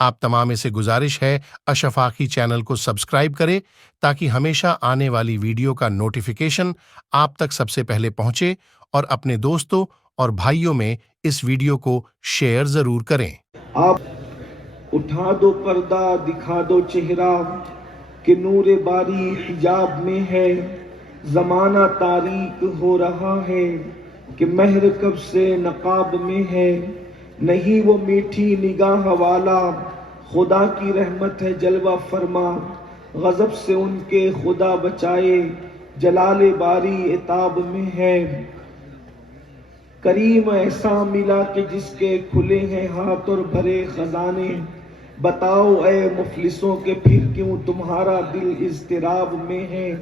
آپ تمام سے گزارش ہے اشفاقی چینل کو سبسکرائب کریں تاکہ ہمیشہ آنے والی ویڈیو کا نوٹیفیکیشن آپ تک سب سے پہلے پہنچے، اور اپنے دوستوں اور بھائیوں میں اس ویڈیو کو شیئر ضرور کریں۔ آپ اٹھا دو پردہ، دکھا دو چہرہ کہ نور باری حجاب میں ہے، زمانہ تاریک ہو رہا ہے کہ مہر کب سے نقاب میں ہے، نہیں وہ میٹھی نگاہ والا، خدا کی رحمت ہے جلوہ فرما، غضب سے ان کے خدا بچائے، جلال باری عتاب میں ہے۔ کریم ایسا ملا کہ جس کے کھلے ہیں ہاتھ اور بھرے خزانے، بتاؤ اے مفلسوں کہ پھر کیوں تمہارا دل اضطراب میں ہے۔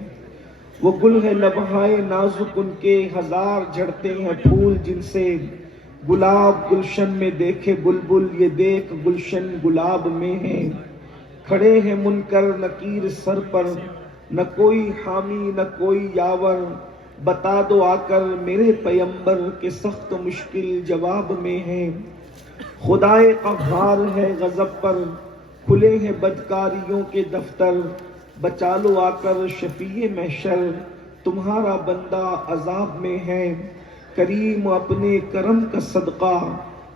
وہ گل ہے لمحۂ نازک ان کے، ہزار جھڑتے ہیں پھول جن سے، گلاب گلشن میں دیکھے بلبل، یہ دیکھ گلشن گلاب میں ہے۔ کھڑے ہیں منکر نکیر سر پر، نہ کوئی حامی نہ کوئی یاور، بتا دو آ کر میرے پیمبر کہ سخت مشکل جواب میں ہے۔ خدائے قہار ہے غضب پر، کھلے ہیں بدکاریوں کے دفتر، بچا لو آ کر شفیع محشر، تمہارا بندہ عذاب میں ہے۔ کریم اپنے کرم کا صدقہ،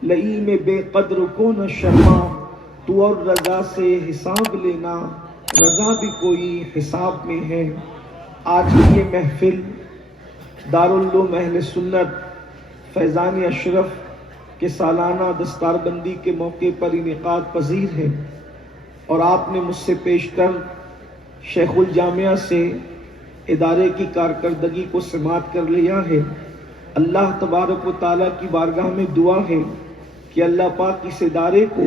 لئیم بے قدر کو نہ شرما، تو اور رضا سے حساب لینا، رضا بھی کوئی حساب میں ہے۔ آج کی یہ محفل دارالعلوم اہل سنت فیضان اشرف کے سالانہ دستار بندی کے موقع پر انعقاد پذیر ہے، اور آپ نے مجھ سے پیش کر شیخ الجامعہ سے ادارے کی کارکردگی کو سماعت کر لیا ہے۔ اللہ تبارک و تعالیٰ کی بارگاہ میں دعا ہے کہ اللہ پاک اس ادارے کو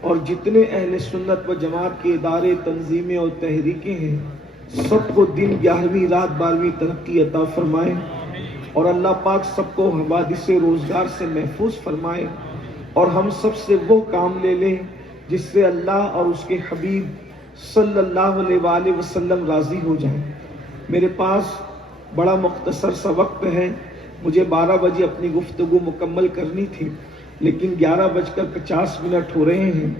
اور جتنے اہل سنت و جماعت کے ادارے، تنظیمیں اور تحریکیں ہیں، سب کو دن 11ویں رات 12ویں ترقی عطا فرمائے، اور اللہ پاک سب کو حوادث روزگار سے محفوظ فرمائے، اور ہم سب سے وہ کام لے لیں جس سے اللہ اور اس کے حبیب صلی اللہ علیہ وآلہ وسلم راضی ہو جائیں۔ میرے پاس بڑا مختصر سا وقت ہے، مجھے 12 بجے اپنی گفتگو مکمل کرنی تھی، لیکن 11:50 ہو رہے ہیں۔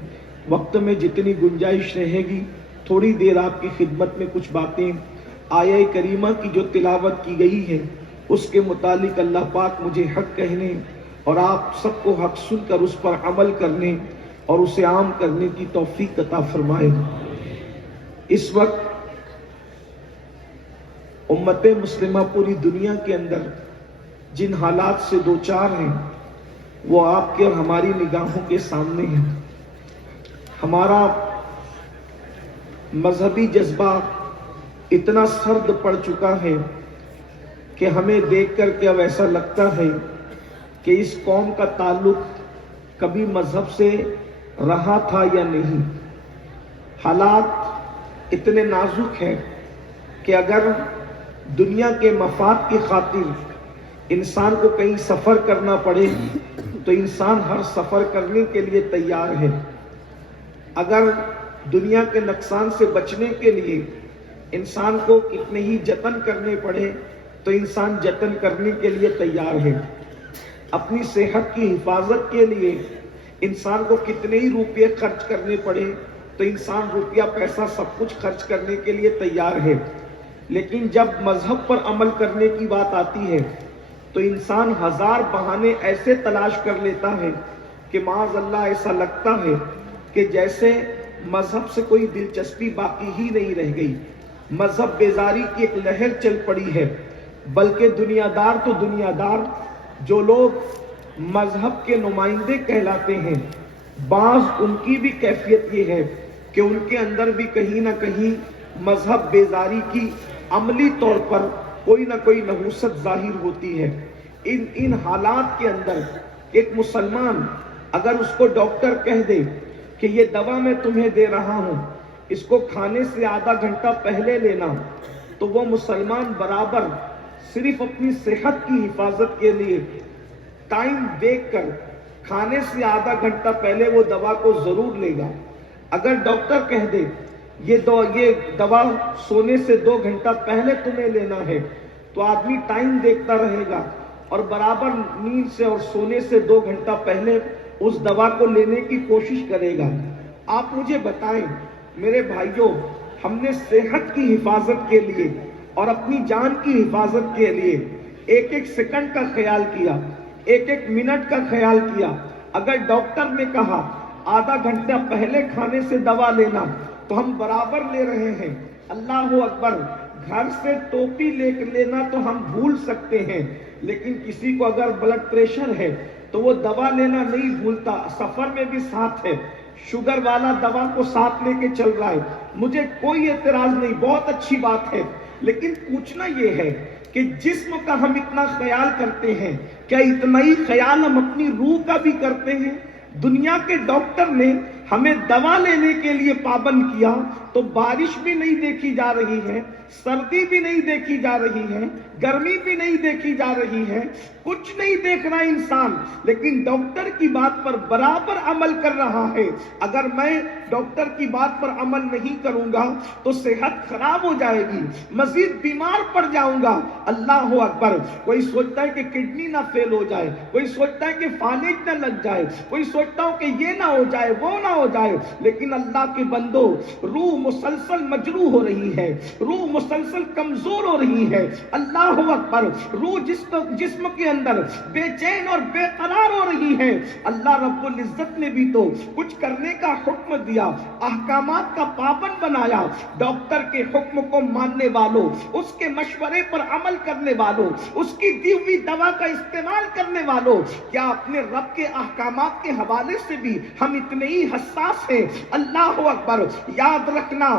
وقت میں جتنی گنجائش رہے گی، تھوڑی دیر آپ کی خدمت میں کچھ باتیں آیہ کریمہ کی جو تلاوت کی گئی ہے اس کے متعلق اللہ پاک مجھے حق کہنے اور آپ سب کو حق سن کر اس پر عمل کرنے اور اسے عام کرنے کی توفیق عطا فرمائے۔ اس وقت امت مسلمہ پوری دنیا کے اندر جن حالات سے دوچار ہیں وہ آپ کے اور ہماری نگاہوں کے سامنے ہیں۔ ہمارا مذہبی جذبہ اتنا سرد پڑ چکا ہے کہ ہمیں دیکھ کر کے اب ایسا لگتا ہے کہ اس قوم کا تعلق کبھی مذہب سے رہا تھا یا نہیں۔ حالات اتنے نازک ہیں کہ اگر دنیا کے مفاد کی خاطر انسان کو کہیں سفر کرنا پڑے تو انسان ہر سفر کرنے کے لیے تیار ہے۔ اگر دنیا کے نقصان سے بچنے کے لیے انسان کو کتنے ہی جتن کرنے پڑے تو انسان جتن کرنے کے لیے تیار ہے۔ اپنی صحت کی حفاظت کے لیے انسان کو کتنے ہی روپے خرچ کرنے پڑے تو انسان روپیہ پیسہ سب کچھ خرچ کرنے کے لیے تیار ہے۔ لیکن جب مذہب پر عمل کرنے کی بات آتی ہے تو انسان ہزار بہانے ایسے تلاش کر لیتا ہے کہ معاذ اللہ ایسا لگتا ہے کہ جیسے مذہب سے کوئی دلچسپی باقی ہی نہیں رہ گئی۔ مذہب بیزاری کی ایک لہر چل پڑی ہے، بلکہ دنیا دار تو دنیا دار جو لوگ مذہب کے نمائندے کہلاتے ہیں، بعض ان کی بھی کیفیت یہ ہے کہ ان کے اندر بھی کہیں نہ کہیں مذہب بیزاری کی عملی طور پر کوئی نہ کوئی نحوست ظاہر ہوتی ہے۔ ان حالات کے اندر ایک مسلمان اگر اس کو ڈاکٹر کہہ دے کہ یہ دوا میں تمہیں دے رہا ہوں، اس کو کھانے سے آدھا گھنٹہ پہلے لینا، تو وہ مسلمان برابر صرف اپنی صحت کی حفاظت کے لیے ٹائم دیکھ کر کھانے سے آدھا گھنٹہ پہلے وہ دوا کو ضرور لے گا۔ اگر ڈاکٹر کہہ دے یہ دوا سونے سے 2 گھنٹہ پہلے تمہیں لینا ہے تو آدمی ٹائم دیکھتا رہے گا اور برابر نیند سے اور سونے سے 2 گھنٹہ پہلے اس دوا کو لینے کی کوشش کرے گا۔ آپ مجھے بتائیں میرے بھائیوں، ہم نے صحت کی حفاظت کے لیے اور اپنی جان کی حفاظت کے لیے ایک ایک سیکنڈ کا خیال کیا، ایک ایک منٹ کا خیال کیا۔ اگر ڈاکٹر نے کہا آدھا گھنٹہ پہلے کھانے سے دوا لینا تو ہم برابر لے رہے ہیں۔ اللہ اکبر، گھر سے ٹوپی لے کر لینا تو ہم بھول سکتے ہیں، لیکن کسی کو اگر بلڈ پریشر ہے تو وہ دوا لینا نہیں بھولتا، سفر میں بھی ساتھ ہے، شوگر والا دوا کو ساتھ لے کے چل رہا ہے۔ مجھے کوئی اعتراض نہیں، بہت اچھی بات ہے، لیکن پوچھنا یہ ہے کہ جسم کا ہم اتنا خیال کرتے ہیں، کیا اتنا ہی خیال ہم اپنی روح کا بھی کرتے ہیں؟ دنیا کے ڈاکٹر نے ہمیں دوا لینے کے لیے پابند کیا تو بارش بھی نہیں دیکھی جا رہی ہے، سردی بھی نہیں دیکھی جا رہی ہے، گرمی بھی نہیں دیکھی جا رہی ہے، کچھ نہیں دیکھ رہا انسان، لیکن ڈاکٹر کی بات پر برابر عمل کر رہا ہے۔ اگر میں ڈاکٹر کی بات پر عمل نہیں کروں گا تو صحت خراب ہو جائے گی، مزید بیمار پڑ جاؤں گا۔ اللہ اکبر، کوئی سوچتا ہے کہ کڈنی نہ فیل ہو جائے، کوئی سوچتا ہے کہ فالج نہ لگ جائے، کوئی سوچتا ہو کہ یہ نہ ہو جائے، وہ نہ ہو جائے، لیکن اللہ کے بندو، روح مسلسل مجروح ہو رہی ہے، روح مسلسل کمزور ہو رہی ہے۔ اللہ اکبر، روح جسم کے اندر بے چین اور بے قرار ہو رہی ہے۔ اللہ رب العزت نے بھی تو کچھ کرنے کا حکم دیا، احکامات کا پابند بنایا۔ ڈاکٹر کے حکم کو ماننے والوں، اس کے مشورے پر عمل کرنے والوں، اس کی دی ہوئی دوا کا استعمال کرنے والوں، کیا اپنے رب کے احکامات کے حوالے سے بھی ہم اتنے ہی حساس ہیں؟ اللہ اکبر، یاد رکھنا،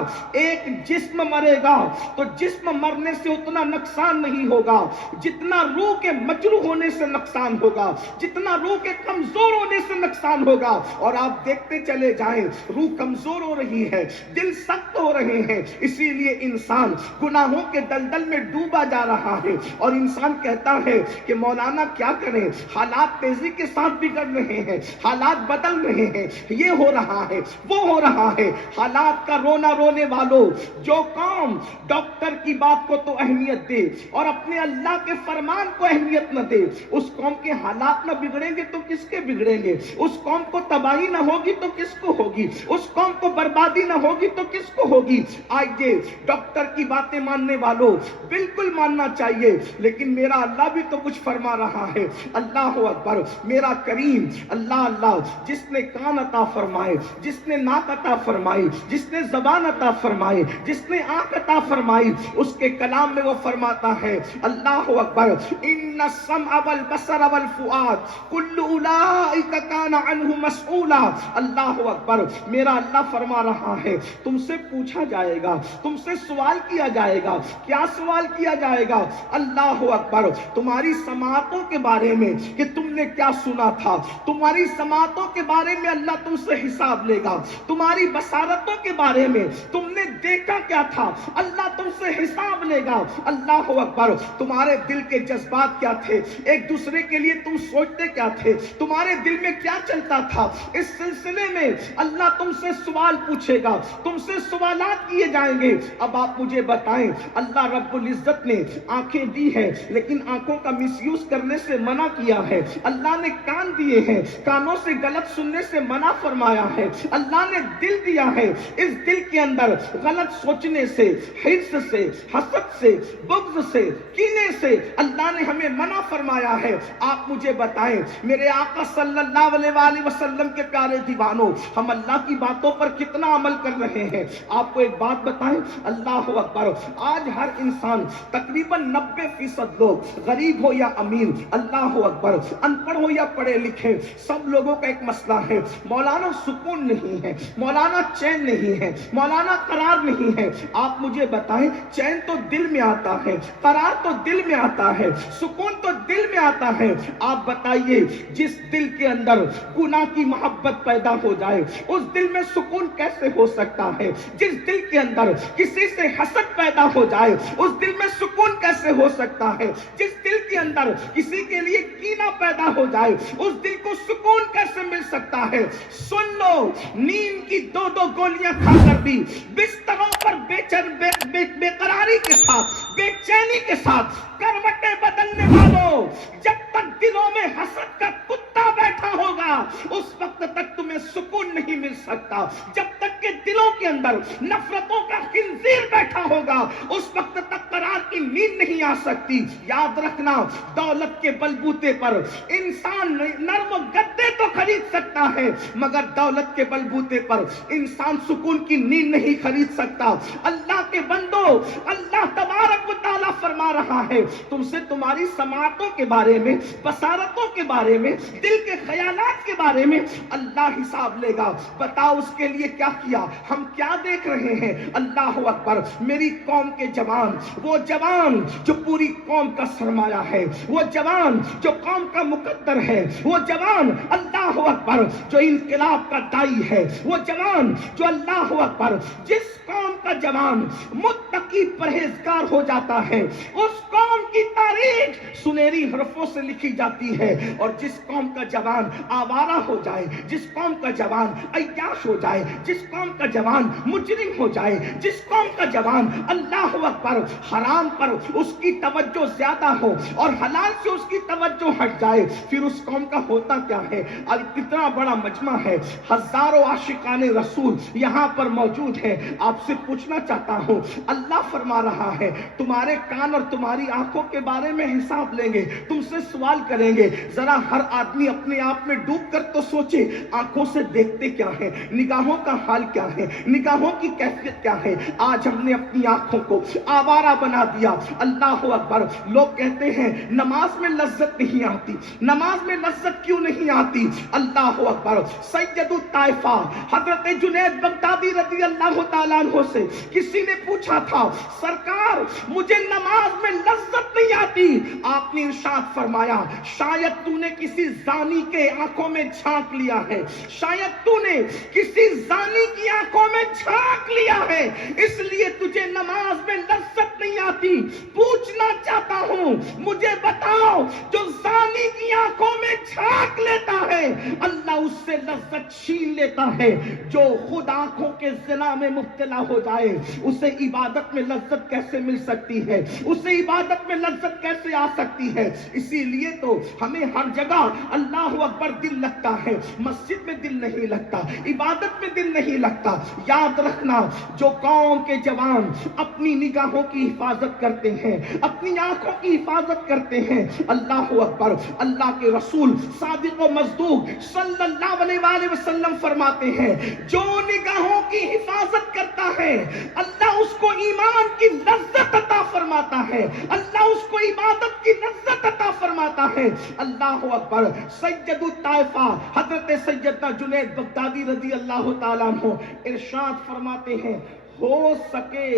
ایک جسم مرے گا تو جسم مرنے سے اتنا نقصان نہیں ہوگا جتنا روح کے مجروح ہونے سے نقصان ہوگا، جتنا روح کے کمزور ہونے سے نقصان ہوگا۔ اور آپ دیکھتے چلے جائیں، روح کمزور ہو رہی ہے، دل سخت ہو رہے ہیں، اسی لیے انسان گناہوں کے دلدل میں ڈوبا جا رہا ہے۔ اور انسان کہتا ہے کہ مولانا کیا کریں، حالات تیزی کے ساتھ بگڑ رہے ہیں، حالات بدل رہے ہیں، یہ ہو رہا ہے، وہ ہو رہا ہے۔ حالات کا رونا رونے والوں، جو قوم ڈاکٹر کی بات کو تو اہمیت دے اور اپنے اللہ کے فرمان کو اہمیت نہ دے، اس قوم کے حالات نہ بگڑیں گے تو کس کے بگڑیں گے؟ اس قوم کو تباہی نہ ہوگی تو کس کو ہوگی؟ اس قوم کو بربادی نہ ہوگی تو کس کو ہوگی؟ آئیے، ڈاکٹر کی باتیں ماننے والوں، بالکل ماننا چاہیے، لیکن میرا اللہ بھی تو کچھ فرما رہا ہے۔ اللہ اکبر، میرا کریم اللہ، جس نے کان عطا فرمائے، جس نے ناک عطا فرمائی، جس نے زبان عطا فرمائی، جس نے آنکھ عطا فرمائی، اس کے کلام میں وہ فرماتا ہے، اللہ اکبر، ان السمع والبصر والفؤاد کل اولئک کان عنہ مسئولا۔ اللہ اکبر، میرا اللہ فرما رہا ہے، تم سے پوچھا جائے گا، تم سے سوال کیا جائے گا۔ کیا سوال کیا جائے گا؟ اللہ اکبر، تمہاری سماعتوں کے بارے میں کہ تم نے کیا سنا تھا، تمہاری سماعتوں کے بارے میں اللہ تم سے حساب لے گا، تمہاری بصارتوں کے بارے میں تم نے دیکھا کیا تھا، اللہ تم سے حساب لے گا۔ اللہ اکبر، تمہارے دل کے جذبات کیا تھے، ایک دوسرے کے لیے تم سوچتے کیا تھے، تمہارے دل میں کیا چلتا تھا، اس سلسلے میں اللہ تم سے سوال پوچھے گا، تم سے سوالات کیے جائیں گے۔ اب آپ مجھے بتائیں، اللہ رب العزت نے آنکھیں دی ہے لیکن آنکھوں کا مس یوز کرنے سے منع کیا ہے، اللہ نے کان دیے ہیں، کانوں سے غلط سننے سے منع فرمایا ہے، اللہ نے دل دیا ہے، اس دل کے اندر غلط سوچنے سے، حرص سے، حسد سے، بغض سے، کینے سے اللہ نے ہمیں منع فرمایا ہے۔ آپ مجھے بتائیں میرے آقا صلی اللہ علیہ وآلہ وسلم کے پیارے دیوانوں، ہم اللہ کی باتوں پر کتنا عمل کر رہے ہیں؟ آپ کو ایک بات بتائیں، اللہ اکبر، آج ہر انسان تقریباً 90% لوگ، غریب ہو یا امیر، اللہ اکبر، ان پڑھ ہو یا پڑھے لکھے، سب لوگوں کا ایک مسئلہ ہے، مولانا سکون نہیں ہے، مولانا چین نہیں ہے، مولانا قرار نہیں ہے۔ آپ مجھے بتائیں، چین تو دل میں آتا ہے، قرار تو دل میں آتا ہے، سکون تو دل میں آتا ہے۔ آپ بتائیے، جس دل کے اندر گناہ کی محبت پیدا ہو جائے، اس دل میں سکون کیسے ہو سکتا ہے؟ جس دل کے اندر کسی سے حسد پیدا ہو جائے، اس دل میں سکون کیسے ہو سکتا ہے؟ جس دل کے اندر کسی کے لیے کینہ پیدا ہو جائے، اس دل کو سکون کیسے مل سکتا ہے؟ سن لو، نیند کی 2 گولیاں کھا کر بھی بستروں پر بے قراری کے ساتھ، بے چینی کے ساتھ کروٹیں بدلنے والوں، جب تک دلوں میں حسد کا کتا بیٹھا ہوگا اس وقت تک تمہیں سکون نہیں مل سکتا. جب تک کہ دلوں کے اندر نفرتوں کا خنزیر بیٹھا ہوگا اس وقت تک قرار کی نیند نہیں آ سکتی. یاد رکھنا, دولت کے بلبوتے پر انسان نرم گدے تو خرید سکتا ہے مگر دولت کے بلبوتے پر انسان سکون کی نیند نہیں خرید سکتا. اللہ کے بندو, اللہ تبارک و تعالیٰ فرما رہا ہے تم سے تمہاری سماعتوں کے بارے میں, بصارتوں کے بارے میں, دل کے خیالات کے بارے میں اللہ حساب لے گا. بتاؤ اس کے لیے کیا کیا, ہم کیا دیکھ رہے ہیں. اللہ اکبر. میری قوم کے جوان, وہ جوان جو پوری قوم کا سرمایہ ہے, وہ جوان جو قوم کا مقدر ہے, وہ جوان اللہ اکبر جو انقلاب کا دائی ہے, وہ جوان جو اللہ اکبر, جس قوم کا جوان متقی پرہیزگار ہو جاتا ہے اس قوم کی تاریخ سنہری حرفوں سے لکھی جاتی ہے. اور جس قوم کا جوان آوارہ ہو جائے, جس قوم کا جوان عیاش ہو جائے, جس قوم کا جوان مجرم ہو جائے, جس قوم کا جوان اللہ اکبر حرام پر اس کی توجہ زیادہ ہو اور حلال سے اس کی توجہ ہٹ جائے, پھر اس قوم کا ہوتا کیا ہے. اور کتنا بڑا مجمع ہے, ہزاروں عاشقان رسول یہاں پر موجود ہیں. آپ سے پوچھنا چاہتا ہوں, اللہ فرما رہا ہے تمہارے کان اور تمہاری آنکھوں کے بارے میں حساب لیں گے, تم سے سوال کریں گے. ذرا ہر آدمی اپنے آپ میں ڈوب کر تو سوچے, آنکھوں سے دیکھتے کیا ہے, نگاہوں کا حال کیا ہے, نگاہوں کی کیفیت کیا ہے. آج ہم نے اپنی آنکھوں کو آوارہ بنا دیا. اللہ اکبر. لوگ کہتے ہیں نماز میں لذت نہیں آتی, نماز میں لذت کیوں نہیں آتی. اللہ اکبر. سید الطائفہ حضرت جنید بغدادی رضی اللہ تعالیٰ عنہ سے کسی نے پوچھا تھا سرکار مجھے نماز میں لذت نہیں آتی. آپ نے ارشاد فرمایا شاید تو نے کسی زانی کے آنکھوں میں جھانک لیا ہے, شاید تو نے کسی زانی کی آنکھوں میں جھانک لیا ہے, اس لیے تجھے نماز میں لذت نہیں آتی. پوچھنا چاہتا ہوں مجھے بتاؤ جو زانی کی آنکھوں میں جھانک لیتا ہے اللہ اس سے لذت چھین لیتا ہے. جو خود آنکھوں کے زنا میں مبتلا ہو جائے اسے عبادت میں لذت کیسے مل سکتی ہے, اسے عبادت میں لذت کیسے آ سکتی ہے. اسی لیے تو ہمیں ہر جگہ اللہ اکبر دل لگتا ہے, مسجد میں دل نہیں لگتا, عبادت میں دل نہیں لگتا. یاد رکھنا جو قوم کے جوان اپنی نگاہوں کی حفاظت کرتے ہیں, اپنی آنکھوں کی حفاظت کرتے ہیں, اللہ اکبر. اللہ کے رسول صادق و مصدوق صلی اللہ علیہ وآلہ وسلم فرماتے ہیں جو نگاہوں کی حفاظت کرتا ہے اللہ اس کو ایمان کی لذت عطا فرماتا ہے, اللہ اس کو عبادت کی لذت عطا فرماتا ہے. اللہ اکبر. سید الطائفہ حضرت سیدنا جنید بغدادی رضی اللہ تعالیٰ عنہ ارشاد فرماتے ہیں ہو سکے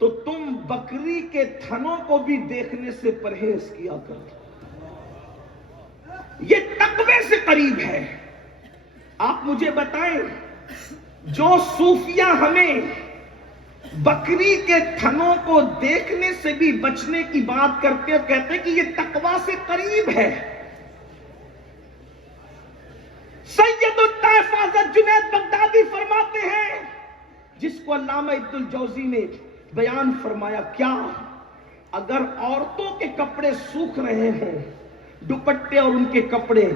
تو تم بکری کے تھنوں کو بھی دیکھنے سے پرہیز کیا کرو. یہ تقوی سے قریب ہے. آپ مجھے بتائیں جو صوفیہ ہمیں بکری کے تھنوں کو دیکھنے سے بھی بچنے کی بات کرتے ہیں, کہتے ہیں کہ یہ تقوی سے قریب ہے. سید الطائفہ حضرت جنید بغدادی فرماتے ہیں جس کو علامہ ابن الجوزی نے بیان فرمایا کیا اگر عورتوں کے کپڑے سوکھ رہے ہیں, دوپٹے اور ان کے کپڑے,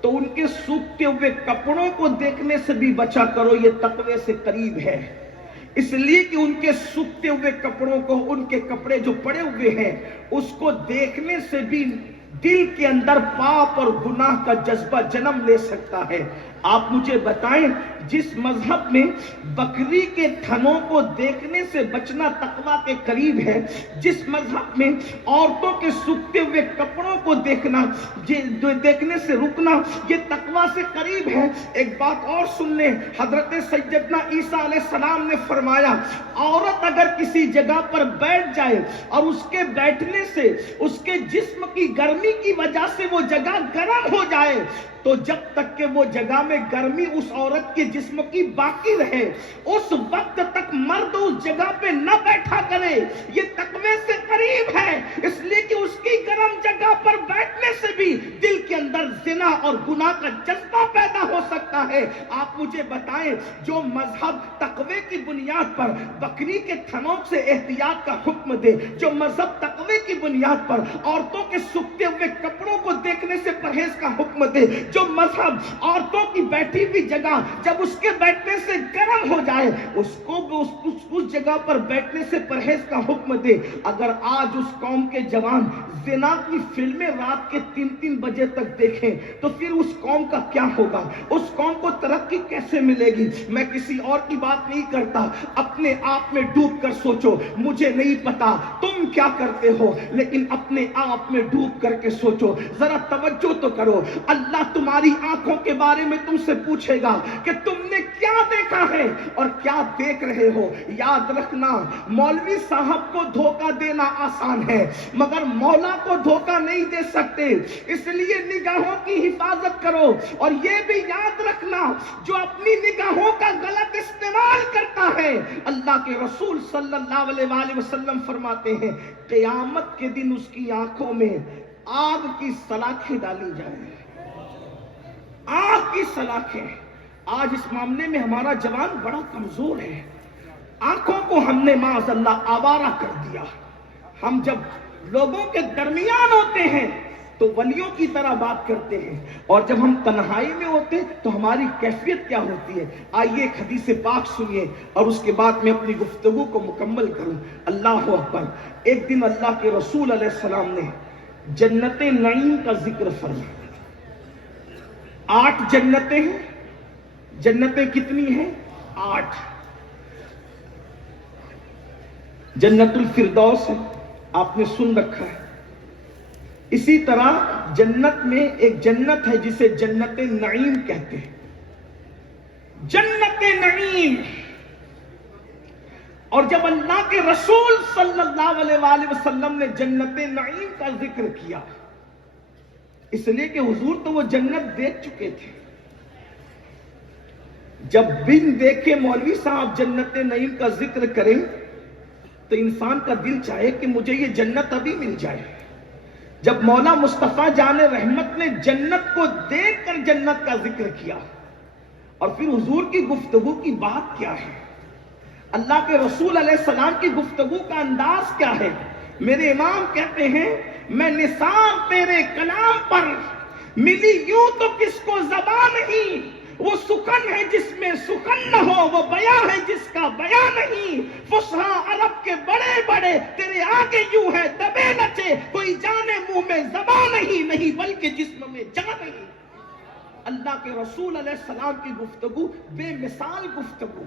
تو ان کے سوکھتے ہوئے کپڑوں کو دیکھنے سے بھی بچا کرو, یہ تقوی سے قریب ہے. اس لیے کہ ان کے سوکھتے ہوئے کپڑوں کو, ان کے کپڑے جو پڑے ہوئے ہیں اس کو دیکھنے سے بھی دل کے اندر پاپ اور گناہ کا جذبہ جنم لے سکتا ہے. آپ مجھے بتائیں جس مذہب میں بکری کے تھنوں کو دیکھنے سے بچنا تقوی کے قریب ہے, جس مذہب میں عورتوں کے سوکھتے ہوئے کپڑوں کو دیکھنے سے رکنا یہ تقوی سے قریب ہے. ایک بات اور سن لیں, حضرت سیدنا عیسیٰ علیہ السلام نے فرمایا عورت اگر کسی جگہ پر بیٹھ جائے اور اس کے بیٹھنے سے اس کے جسم کی گرمی کی وجہ سے وہ جگہ گرم ہو جائے تو جب تک کہ وہ جگہ میں گرمی اس عورت کے جسم کی باقی رہے اس وقت تک مرد اس جگہ پہ نہ بیٹھا کرے. یہ تقوی سے قریب ہے، اس لیے کہ اس کی گرم جگہ پر بیٹھنے سے بھی دل کے اندر زنا اور گناہ کا جذبہ پیدا ہو سکتا ہے. آپ مجھے بتائیں، جو مذہب تقوی کی بنیاد پر بکری کے تھنوں سے احتیاط کا حکم دے، جو مذہب تقوی کی بنیاد پر عورتوں کے سکھتے ہوئے کپڑوں کو دیکھنے سے پرہیز کا حکم دے، جو مذہب عورتوں کی بیٹھی ہوئی جگہ جب اس کے بیٹھنے سے گرم ہو جائے اس کو اس جگہ پر بیٹھنے سے پرہیز کا حکم دے، اگر آج اس قوم کے جوان زنا کی فلمیں رات کے 3 بجے تک دیکھیں تو پھر اس قوم کا کیا ہوگا؟ اس قوم کو ترقی کیسے ملے گی؟ میں کسی اور کی بات نہیں کرتا، اپنے آپ میں ڈوب کر سوچو. مجھے نہیں پتا تم کیا کرتے ہو، لیکن اپنے آپ میں ڈوب کر کے سوچو. ذرا توجہ تو کرو، اللہ تمہاری آنکھوں کے بارے میں تم سے پوچھے گا کہ تم نے کیا دیکھا ہے اور کیا دیکھ رہے ہو. یاد رکھنا، مولوی صاحب کو دھوکہ دینا آسان ہے مگر مولا کو دھوکہ نہیں دے سکتے. اس لیے نگاہوں کی حفاظت کرو، اور یہ بھی یاد رکھنا جو اپنی نگاہوں کا غلط استعمال کرتا ہے، اللہ کے رسول صلی اللہ علیہ وآلہ وسلم فرماتے ہیں قیامت کے دن اس کی آنکھوں میں آگ کی سلاخیں ڈالی جائیں. آگ کی سلاخیں. آج اس معاملے میں ہمارا جوان بڑا کمزور ہے. آنکھوں کو ہم نے معاذ اللہ آوارہ کر دیا. ہم جب لوگوں کے درمیان ہوتے ہیں تو ولیوں کی طرح بات کرتے ہیں، اور جب ہم تنہائی میں ہوتے تو ہماری کیفیت کیا ہوتی ہے؟ آئیے ایک حدیث پاک سنیے اور اس کے بعد میں اپنی گفتگو کو مکمل کروں. اللہ اکبر. ایک دن اللہ کے رسول علیہ السلام نے جنت نعیم کا ذکر فرمایا. 8 جنتیں ہیں. جنتیں کتنی ہیں؟ 8. جنت الفردوس ہے، آپ نے سن رکھا ہے. اسی طرح جنت میں ایک جنت ہے جسے جنت نعیم کہتے ہیں. جنت نعیم. اور جب اللہ کے رسول صلی اللہ علیہ وآلہ وسلم نے جنت نعیم کا ذکر کیا، اس لیے کہ حضور تو وہ جنت دیکھ چکے تھے. جب بن دیکھے مولوی صاحب جنت نعیم کا ذکر کریں تو انسان کا دل چاہے کہ مجھے یہ جنت ابھی مل جائے. جب مولا مصطفیٰ جان رحمت نے جنت کو دیکھ کر جنت کا ذکر کیا، اور پھر حضور کی گفتگو کی بات کیا ہے، اللہ کے رسول علیہ السلام کی گفتگو کا انداز کیا ہے. میرے امام کہتے ہیں میں نثار تیرے کلام پر ملی یوں تو کس کو زبان نہیں، وہ سخن ہے جس میں سخن نہ ہو، وہ بیاں ہے جس کا بیاں نہیں. فصحا عرب کے بڑے بڑے تیرے آگے یوں ہے دبے نچے، کوئی جانے منہ میں زبان نہیں بلکہ جسم میں جان نہیں. اللہ کے رسول علیہ السلام کی گفتگو بے مثال گفتگو.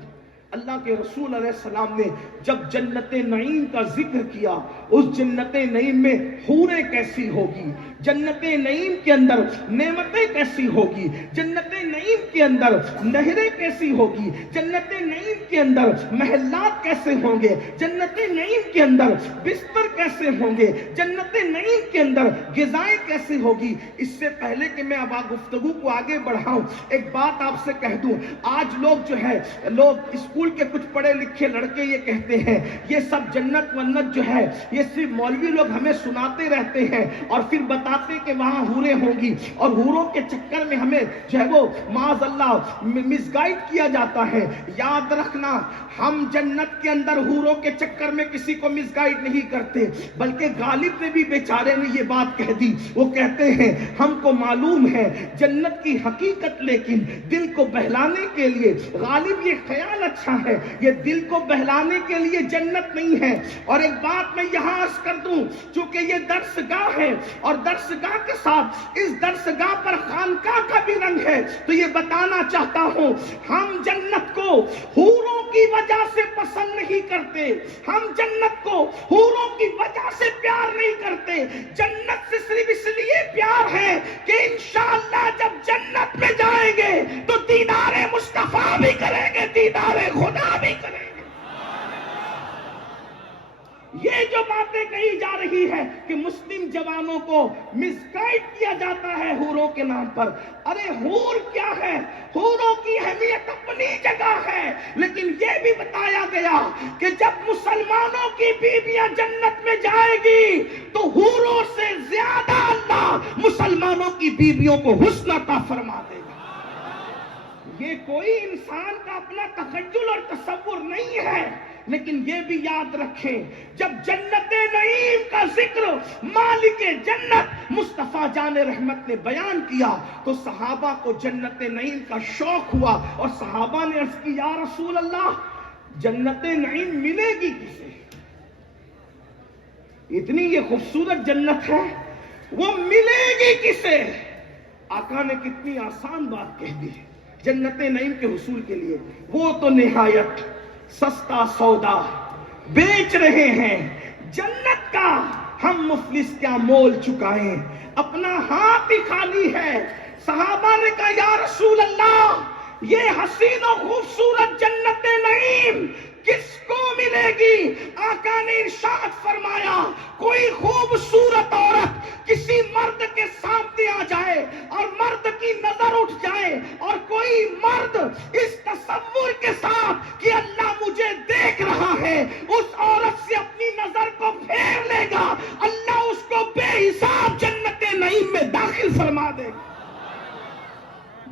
اللہ کے رسول علیہ السلام نے جب جنت نعیم کا ذکر کیا، اس جنت نعیم میں حوریں کیسی ہوگی، جنت نعیم کے اندر نعمتیں کیسی ہوگی، جنت نعیم کے اندر نہریں کیسی ہوگی، جنت نعیم کے اندر محلات کیسے ہوں گے، جنت نعیم کے اندر بستر کیسے ہوں گے، جنت نعیم کے اندر غذائیں کیسے ہوگی. اس سے پہلے کہ میں اب گفتگو کو آگے بڑھاؤں، ایک بات آپ سے کہہ دوں. آج لوگ جو ہے، لوگ اسکول کے کچھ پڑھے لکھے لڑکے یہ کہتے ہیں یہ سب جنت ونت جو ہے یہ صرف مولوی لوگ ہمیں سناتے رہتے ہیں اور پھر بتاتے کہ وہاں حوریں ہوں گی، اور حوروں کے چکر میں ہمیں جو ہے وہ معاذ اللہ مس گائیڈ کیا جاتا ہے. یاد رکھنا، ہم جنت کے اندر حوروں کے چکر میں کسی کو مس گائیڈ نہیں کرتے، بلکہ غالب نے بھی بیچارے نے یہ بات کہہ دی. وہ کہتے ہیں ہم کو معلوم ہے جنت کی حقیقت، لیکن دل کو بہلانے کے لیے غالب یہ خیال اچھا ہے، یہ دل کو بہلانے کے لیے جنت نہیں ہے. اور ایک بات میں یہاں عرض کر دوں، چونکہ یہ درسگاہ ہے اور درسگاہ کے ساتھ اس درسگاہ پر خانقاہ کا بھی رنگ ہے، تو یہ بتانا چاہتا ہوں ہم جنت کو حوروں کی وجہ سے پسند نہیں کرتے، ہم جنت کو حوروں کی وجہ سے پیار نہیں کرتے. جنت سے صرف اس لیے پیار ہے کہ انشاءاللہ جب جنت میں جائیں گے تو دیدار مصطفیٰ بھی کریں گے، دیدار خدا بھی کریں گے. یہ جو باتیں کہی جا رہی ہے کہ مسلم جوانوں کو مسگائیڈ کیا جاتا ہے حوروں کے نام پر، ارے حور کیا ہے؟ حوروں کی اہمیت اپنی جگہ ہے، لیکن یہ بھی بتایا گیا کہ جب مسلمانوں کی بیویاں جنت میں جائے گی تو حوروں سے زیادہ اللہ مسلمانوں کی بیویوں کو حسن عطا فرما دے گا۔ یہ کوئی انسان کا اپنا تخیل اور تصور نہیں ہے، لیکن یہ بھی یاد رکھیں جب جنت نعیم کا ذکر مالک جنت مصطفیٰ جان رحمت نے بیان کیا تو صحابہ کو جنت نعیم کا شوق ہوا، اور صحابہ نے عرض کی یا رسول اللہ جنت نعیم ملے گی کسے؟ اتنی یہ خوبصورت جنت ہے، وہ ملے گی کسے؟ آقا نے کتنی آسان بات کہہ دی جنت نعیم کے حصول کے لیے، وہ تو نہایت سستا سودا بیچ رہے ہیں، جنت کا ہم مفلس کیا مول چکائیں، اپنا ہاتھ ہی خالی ہے۔ صحابہ نے کہا یا رسول اللہ یہ حسین و خوبصورت جنت نعیم کس کو ملے گی؟ آقا نے ارشاد فرمایا کوئی خوبصورت عورت کسی مرد کے سامنے آ جائے اور مرد کی نظر اٹھ جائے، اور کوئی مرد اس تصور کے ساتھ کہ اللہ مجھے دیکھ رہا ہے اس عورت سے اپنی نظر کو پھیر لے گا، اللہ اس کو بے حساب جنت نعیم میں داخل فرما دے گا۔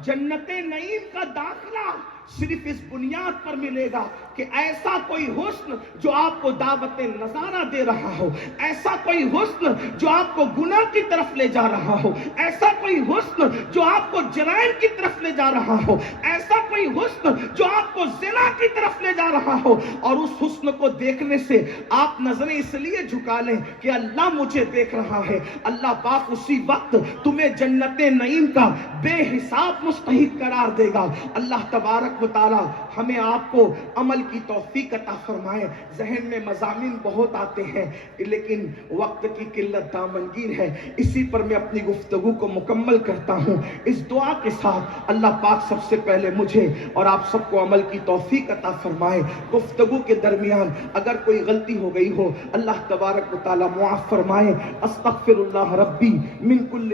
جنت نعیم کا داخلہ صرف اس بنیاد پر ملے گا کہ ایسا کوئی حسن جو آپ کو دعوت نظارہ دے رہا ہو، ایسا کوئی حسن جو آپ کو گناہ کی طرف لے جا رہا ہو، ایسا کوئی حسن جو آپ کو جرائم کی طرف لے جا رہا ہو، ایسا کوئی حسن جو آپ کو زنا کی طرف لے جا رہا ہو، اور اس حسن کو دیکھنے سے آپ نظریں اس لیے جھکا لیں کہ اللہ مجھے دیکھ رہا ہے، اللہ پاک اسی وقت تمہیں جنت نعیم کا بے حساب مستحق قرار دے گا۔ اللہ تبارک و تعالی ہمیں آپ کو عمل کی توفیق عطا فرمائے۔ ذہن میں مضامین بہت آتے ہیں لیکن وقت کی قلت دامنگیر ہے، اسی پر میں اپنی گفتگو کو مکمل کرتا ہوں اس دعا کے ساتھ اللہ پاک سب سے پہلے مجھے اور آپ سب کو عمل کی توفیق عطا فرمائے۔ گفتگو کے درمیان اگر کوئی غلطی ہو گئی ہو اللہ تبارک و تعالی معاف فرمائے۔ استغفر اللہ ربی من کل